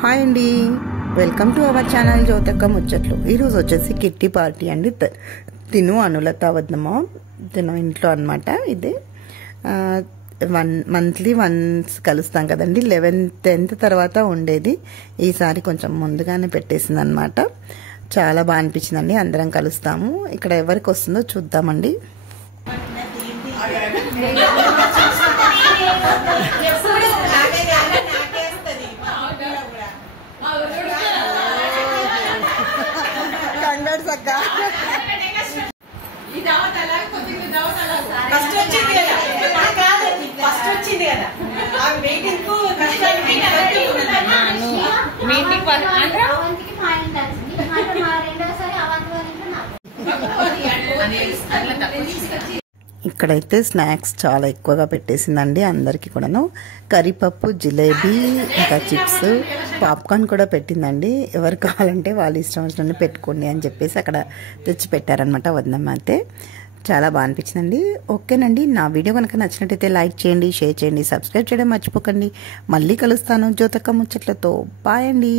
Hi అండి, welcome to our channel జ్యోతక్క ముచ్చట్లు. ఈరోజు వచ్చేసి కిట్టి పార్టీ అండి. తిను అనులత వద్దమో తిను ఇంట్లో అనమాట. ఇది మంత్లీ వన్స్ కలుస్తాం కదండి. 10th తర్వాత ఉండేది. ఈసారి కొంచెం ముందుగానే పెట్టేసింది అనమాట. చాలా బాగా అనిపించిందండి. అందరం కలుస్తాము. ఇక్కడ ఎవరికి వస్తుందో చూద్దామండి. ఇక్కడైతే స్నాక్స్ చాలా ఎక్కువగా పెట్టేసిందండి. అందరికీ కూడాను కర్రీపప్పు, జిలేబీ, ఇంకా చిప్స్, పాప్కార్న్ కూడా పెట్టిందండి. ఎవరు కావాలంటే వాళ్ళు ఇష్టం వచ్చినట్టు పెట్టుకోండి అని చెప్పేసి అక్కడ తెచ్చి పెట్టారనమాట. వద్దమ్మ అయితే చాలా బాగా అనిపించిందండి. ఓకేనండి, నా వీడియో కనుక నచ్చినట్టయితే లైక్ చేయండి, షేర్ చేయండి, సబ్స్క్రైబ్ చేయడం మర్చిపోకండి. మళ్ళీ కలుస్తాను జ్యోతక్క ముచ్చట్లతో. బాయ్ అండి.